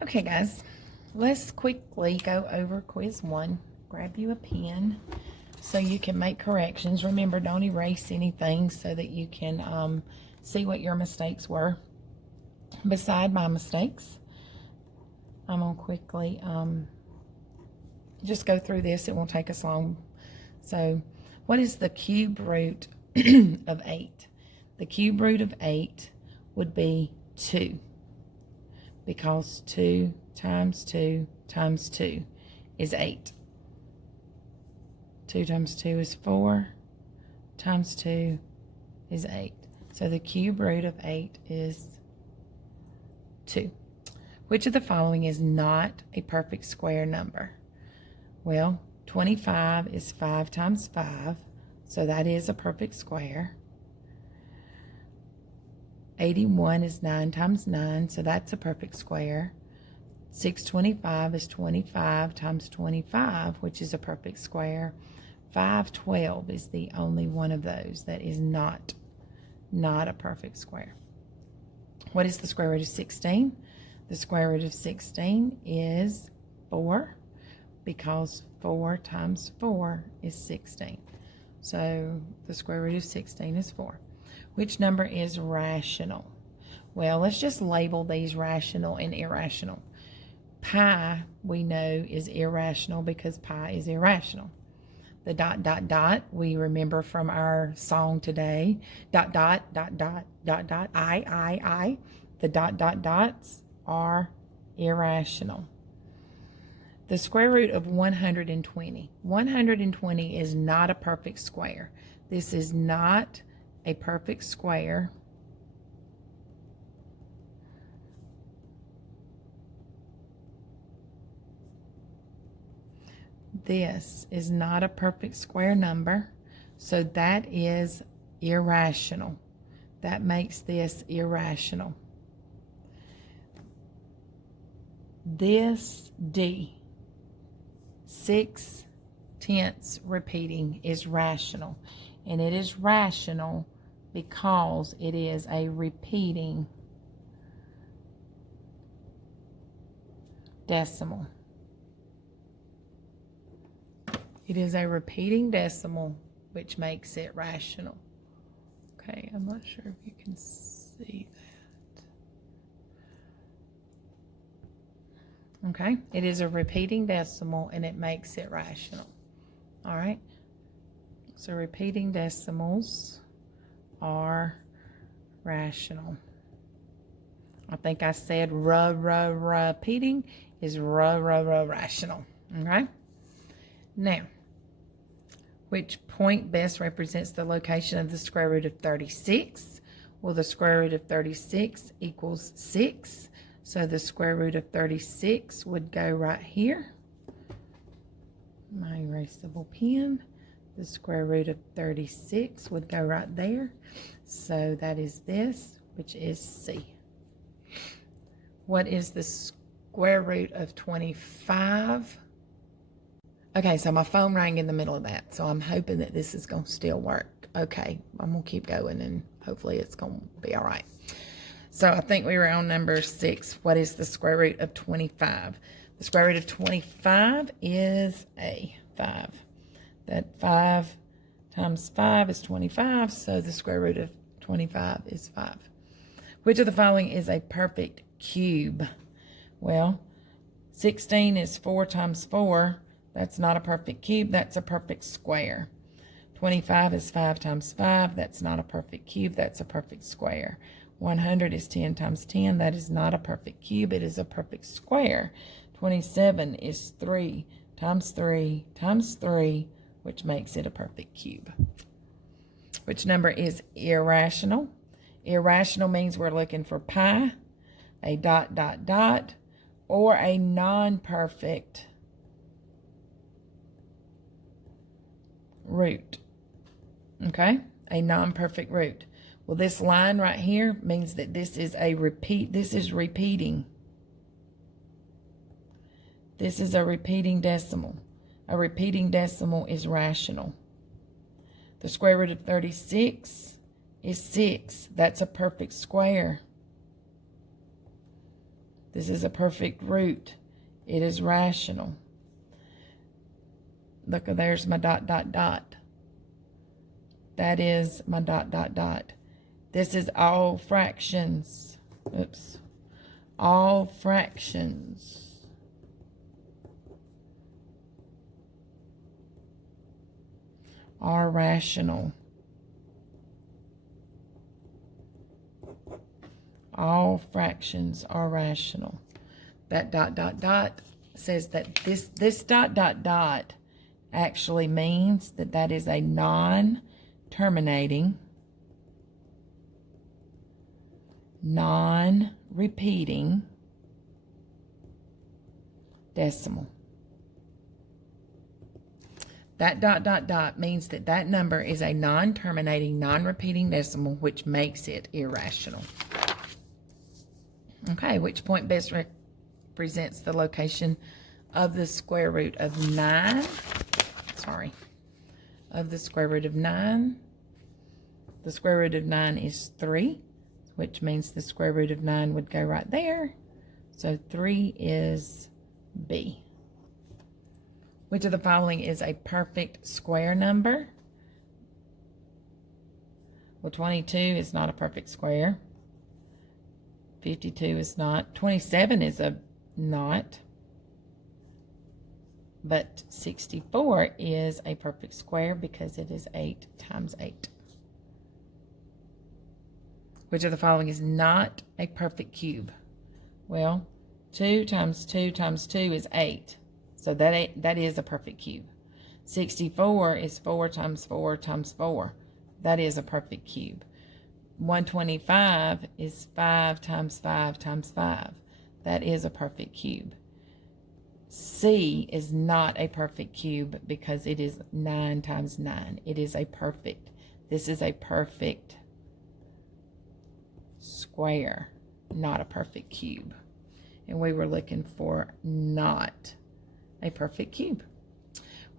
Okay, guys, let's quickly go over quiz 1. Grab you a pen so you can make corrections. Remember, don't erase anything so that you can see what your mistakes were. Beside my mistakes, I'm going to quickly just go through this. It won't take us long. So, what is the cube root of 8? The cube root of 8 would be 2. Because 2 times 2 times 2 is 8. 2 times 2 is 4, times 2 is 8. So the cube root of 8 is 2. Which of the following is not a perfect square number? Well, 25 is 5 times 5, so that is a perfect square. 81 is 9 times 9, so that's a perfect square. 625 is 25 times 25, which is a perfect square. 512 is the only one of those that is not a perfect square. What is the square root of 16? The square root of 16 is 4, because 4 times 4 is 16. So the square root of 16 is 4. Which number is rational? Well, let's just label these rational and irrational. Pi, we know, is irrational because pi is irrational. The dot, dot, dot, we remember from our song today. Dot, dot, dot, dot, dot, dot, I. The dot, dot, dots are irrational. The square root of 120. 120 is not a perfect square. This is not a perfect square. This is not a perfect square number, so that is irrational. That makes this irrational. This D, 6/10 repeating, is rational, and it is rational because it is a repeating decimal. It is a repeating decimal, which makes it rational. Okay, I'm not sure if you can see that. Okay, it is a repeating decimal, and it makes it rational. All right, so repeating decimals are rational. I think I said repeating is rational. Okay, now, which point best represents the location of the square root of 36? Well, the square root of 36 equals 6. So the square root of 36 would go right here. My erasable pen. The square root of 36 would go right there. So that is this, which is C. What is the square root of 25? Okay, so my phone rang in the middle of that, so I'm hoping that this is going to still work. Okay, I'm going to keep going, and hopefully it's going to be all right. So I think we were on number 6. What is the square root of 25? The square root of 25 is a 5. That 5 times 5 is 25, so the square root of 25 is 5. Which of the following is a perfect cube? Well, 16 is 4 times 4. That's not a perfect cube. That's a perfect square. 25 is 5 times 5. That's not a perfect cube. That's a perfect square. 100 is 10 times 10. That is not a perfect cube. It is a perfect square. 27 is 3 times 3 times 3, which makes it a perfect cube. Which number is irrational? Irrational means we're looking for pi, a dot, dot, dot, or a non-perfect root. Okay, a non-perfect root. Well, this line right here means that this is a repeat. This is repeating. This is a repeating decimal. A repeating decimal is rational. The square root of 36 is 6. That's a perfect square. This is a perfect root. It is rational. Look, there's my dot, dot, dot. That is my dot, dot, dot. This is all fractions. Oops. All fractions are rational. All fractions are rational. That dot, dot, dot says that this dot, dot, dot actually means that that is a non-terminating, non-repeating decimal. That dot, dot, dot means that that number is a non-terminating, non-repeating decimal, which makes it irrational. Okay, which point best represents the location of the square root of 9? Sorry. Of the square root of 9. The square root of 9 is 3, which means the square root of 9 would go right there. So 3 is B. Which of the following is a perfect square number? Well, 22 is not a perfect square. 52 is not. 27 is a not. But 64 is a perfect square because it is 8 times 8. Which of the following is not a perfect cube? Well, 2 times 2 times 2 is 8. So that is a perfect cube. 64 is 4 times 4 times 4. That is a perfect cube. 125 is 5 times 5 times 5. That is a perfect cube. C is not a perfect cube because it is 9 times 9. It is a perfect. This is a perfect square, not a perfect cube. And we were looking for not a perfect cube.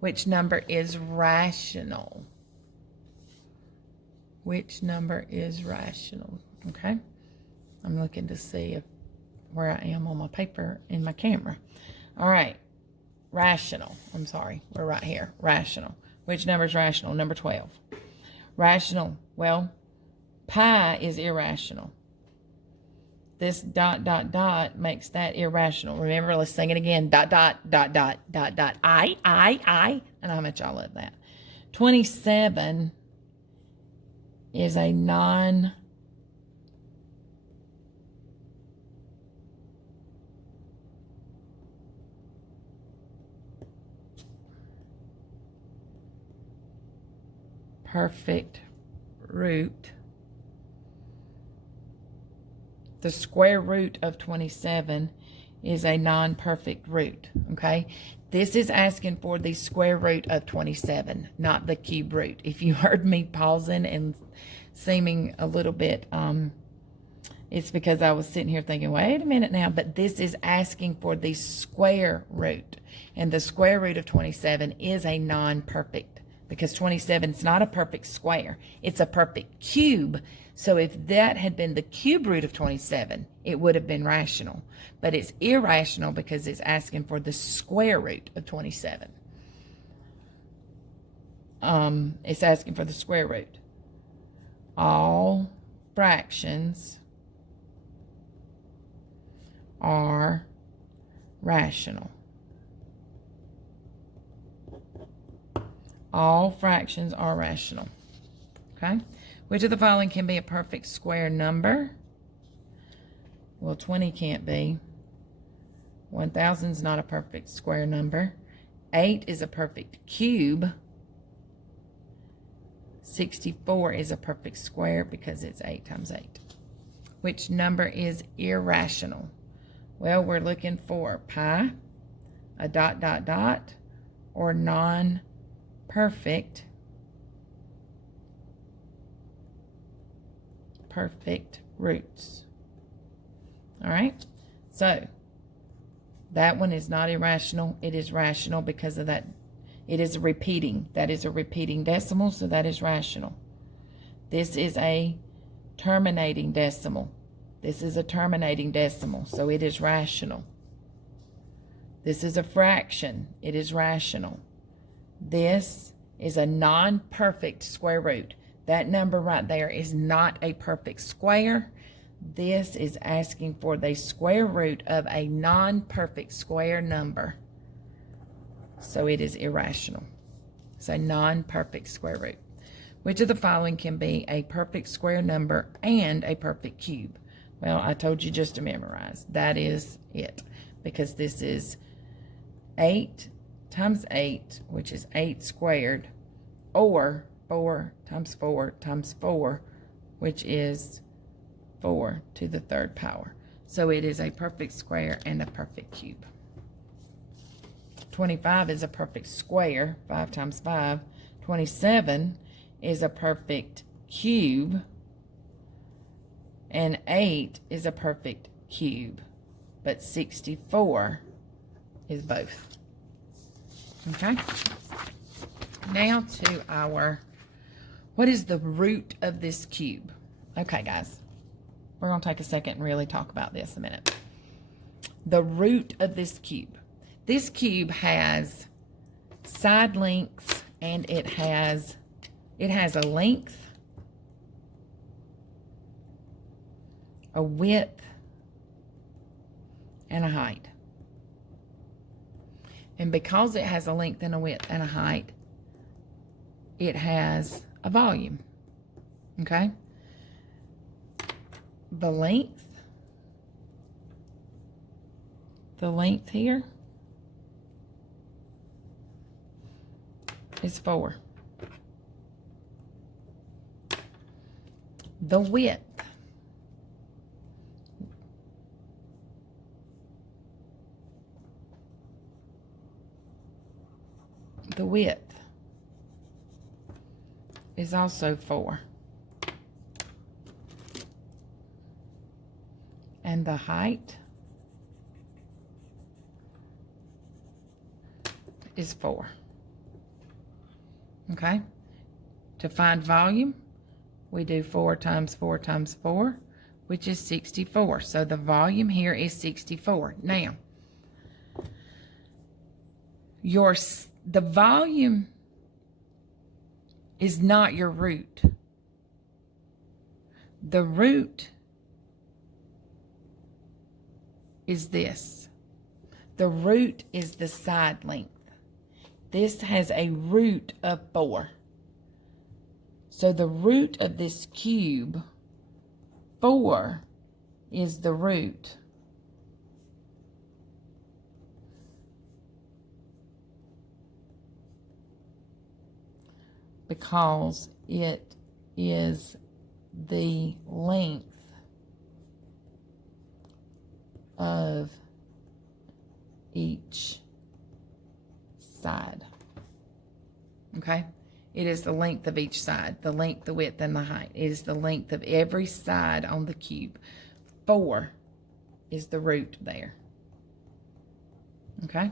Which number is rational? Which number is rational? Okay. I'm looking to see where I am on my paper in my camera. All right. Rational. I'm sorry. We're right here. Rational. Which number is rational? Number 12. Rational. Well, pi is irrational. This dot, dot, dot makes that irrational. Remember, let's sing it again. Dot, dot, dot, dot, dot, dot. I. I know how much I love that. 27 is a non perfect root. The square root of 27 is a non-perfect root, okay? This is asking for the square root of 27, not the cube root. If you heard me pausing and seeming a little bit, it's because I was sitting here thinking, wait a minute now, but this is asking for the square root. And the square root of 27 is a non-perfect because 27 is not a perfect square. It's a perfect cube. So if that had been the cube root of 27, it would have been rational. But it's irrational because it's asking for the square root of 27. It's asking for the square root. All fractions are rational. All fractions are rational. Okay? Which of the following can be a perfect square number? Well, 20 can't be. 1,000 is not a perfect square number. 8 is a perfect cube. 64 is a perfect square because it's 8 times 8. Which number is irrational? Well, we're looking for pi, a dot, dot, dot, or non-perfect perfect roots. All right, so that one is not irrational. It is rational because of that. It is repeating. That is a repeating decimal, so that is rational. This is a terminating decimal. This is a terminating decimal, so it is rational. This is a fraction. It is rational. This is a non-perfect square root. That number right there is not a perfect square. This is asking for the square root of a non-perfect square number. So it is irrational. It's a non-perfect square root. Which of the following can be a perfect square number and a perfect cube? Well, I told you just to memorize. That is it. Because this is 8 times 8, which is 8 squared, or 4 times 4 times 4, which is 4 to the third power. So it is a perfect square and a perfect cube. 25 is a perfect square, 5 times 5. 27 is a perfect cube, and 8 is a perfect cube, but 64 is both. Okay? Now to our, what is the root of this cube? Okay, guys, we're going to take a second and really talk about this a minute. The root of this cube. This cube has side lengths, and it has a length, a width, and a height. And because it has a length and a width and a height, it has a volume. Okay? The length here is 4. The width is also 4. And the height is 4. Okay? To find volume, we do 4 times 4 times 4, which is 64. So the volume here is 64. Now, the volume is not your root. The root is this. The root is the side length. This has a root of 4. So the root of this cube, 4, is the root. Because it is the length of each side. Okay? It is the length of each side, the length, the width, and the height. It is the length of every side on the cube. 4 is the root there. Okay?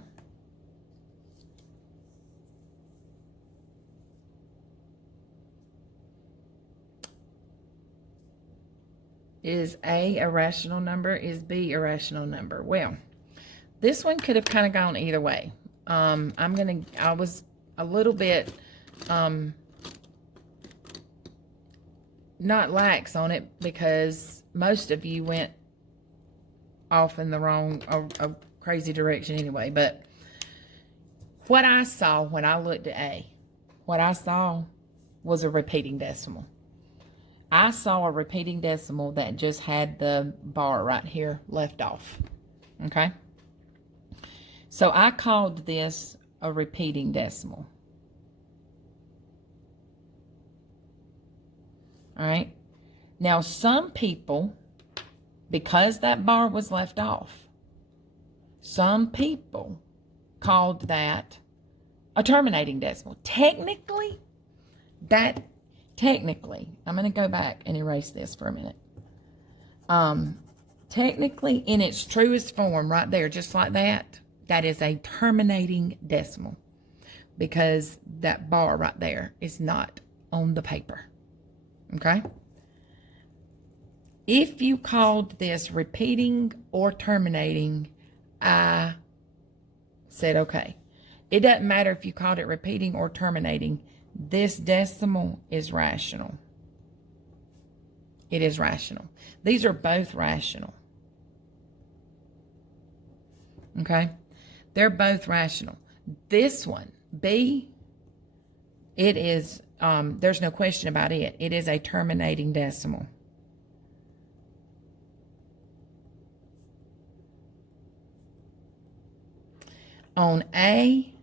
Is A a rational number? Is B a rational number? Well, this one could have kind of gone either way. I was a little bit not lax on it because most of you went off in the wrong, a crazy direction anyway. But what I saw when I looked at A, what I saw was a repeating decimal. I saw a repeating decimal that just had the bar right here left off. Okay? So I called this a repeating decimal. All right? Now, some people, because that bar was left off, some people called that a terminating decimal. Technically, I'm going to go back and erase this for a minute. Technically, in its truest form, right there, just like that, that is a terminating decimal because that bar right there is not on the paper. Okay? If you called this repeating or terminating, I said okay. It doesn't matter if you called it repeating or terminating. This decimal is rational. It is rational. These are both rational. Okay? They're both rational. This one, B, it is, there's no question about it. It is a terminating decimal. On A,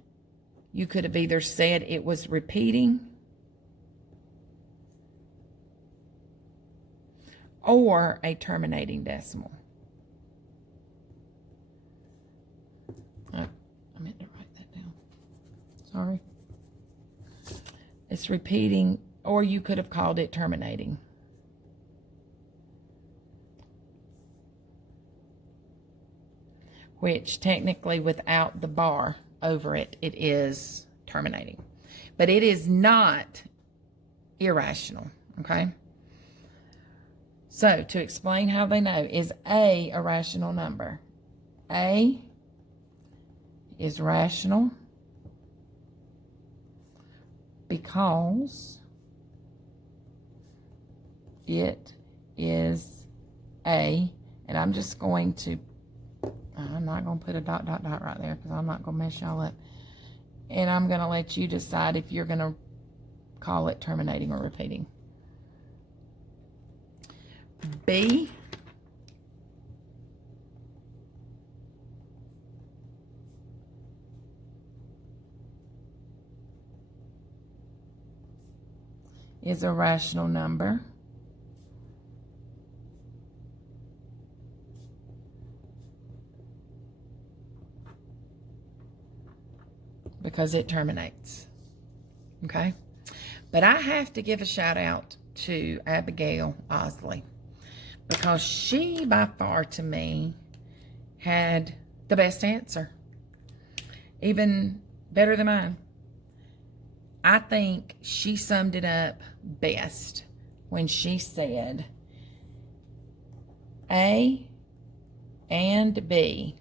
you could have either said it was repeating or a terminating decimal. Oh, I meant to write that down. Sorry. It's repeating, or you could have called it terminating. Which technically without the bar over it, it is terminating. But it is not irrational, okay? So to explain how they know, is A a rational number? A is rational because it is A, and I'm just going to, I'm not going to put a dot, dot, dot right there because I'm not going to mess y'all up. And I'm going to let you decide if you're going to call it terminating or repeating. B is a rational number because it terminates. Okay? But I have to give a shout out to Abigail Osley because she, by far to me, had the best answer. Even better than mine. I think she summed it up best when she said A and B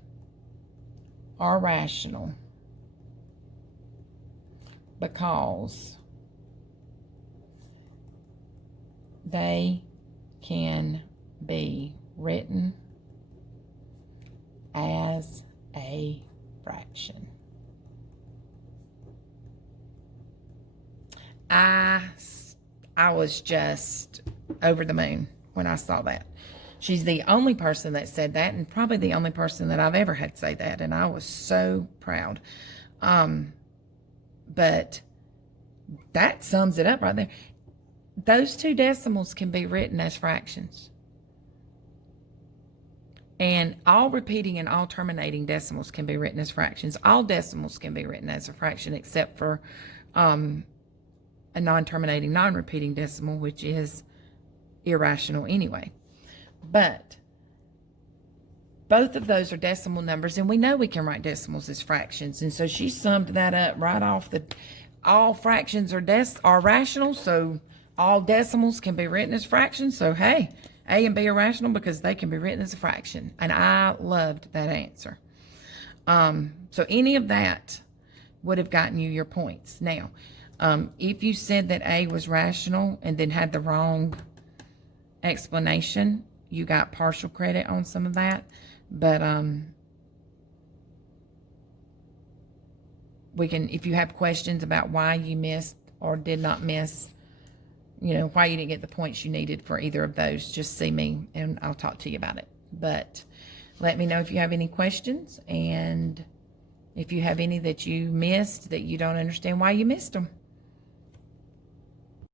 are rational because they can be written as a fraction. I was just over the moon when I saw that. She's the only person that said that, and probably the only person that I've ever had say that, and I was so proud. But that sums it up right there. Those two decimals can be written as fractions. And all repeating and all terminating decimals can be written as fractions. All decimals can be written as a fraction except for a non-terminating, non-repeating decimal, which is irrational anyway. But both of those are decimal numbers, and we know we can write decimals as fractions. And so she summed that up right off. All fractions are rational, so all decimals can be written as fractions. So hey, A and B are rational because they can be written as a fraction. And I loved that answer. So any of that would have gotten you your points. Now, if you said that A was rational and then had the wrong explanation, you got partial credit on some of that. But we can, if you have questions about why you missed or did not miss, you know, why you didn't get the points you needed for either of those, just see me and I'll talk to you about it. But let me know if you have any questions, and if you have any that you missed that you don't understand why you missed them.